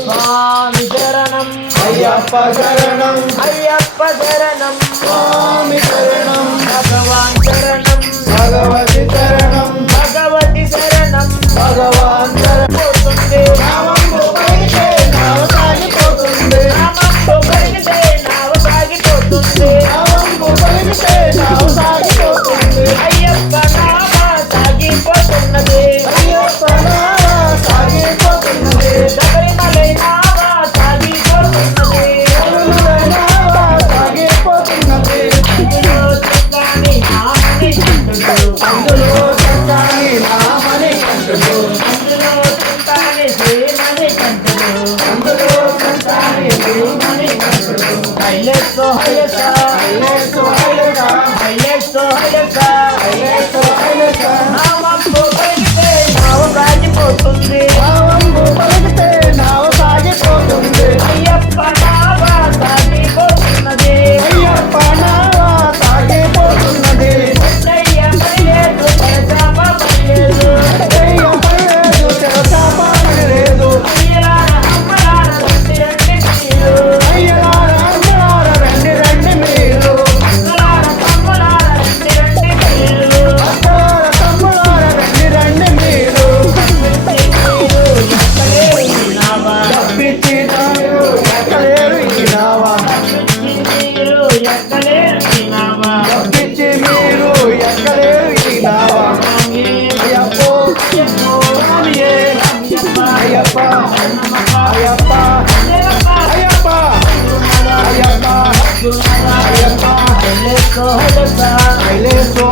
స్వామి శరణం అయ్యప్ప శరణం అయ్యప్ప శరణం స్వామి శరణం భగవాన్ శరణం భగవతి శరణం భగవతి శరణం భగవాన్ శరణం పోతుంది నామము పలికితే నావ సాగిపోతుంది నామంతో పలికితే నావ సాగిపోతుంది నామము పలికితే నావ సాగిపోతుంది అయ్యప్ప నామ సాగిపోతున్నది అయ్యప్ప నావ సాగిపోతున్నది శబరిమలై నామ సాగిపోతున్నది శబరిమలై నావ సాగిపోతున్నది అందులో చక్కని నామని కంటుడు అందులో చక్కని నామని కంటుడు అందులో చక్కని శ్రీమణి అందులో చక్కని కంటుడు కంటుడు హైలెస్సో హైలెస్సా హైలెస్సో హైలెస్సా హైలెస్సో హైలెస్సా హైలెస్సో హైలెస్సా నామంతో పలికితే నావ సాగిపోతుంది నామము పలికితే నావ సాగిపోతుంది అయ్యప్ప నావ సాగిపోతున్నది అయ్యప్ప నావ సాగిపోతున్నది అయ్య పనిలేదు పరచాప పనిలేదు అయ్య పడలేదు తెరచాప పడలేదు అయ్యలార అమ్మలార రండి రండి మీరు అయ్యలార అమ్మలార రండి రండి మీరు అక్కలార తమ్ములార రండి రండి మీరు అక్కలార తమ్ములార రండి రండి మీరు తప్పించి నాయు ఎక్కలేరు ఈ నావ తప్పించి మీరు ఎక్కలేరు ఈ నావ అయ్యప్పో స్వామియే అయ్యప్ప అయ్యప్ప అయ్యప్ప అయ్యప్ప అయ్యప్ప హైలేసో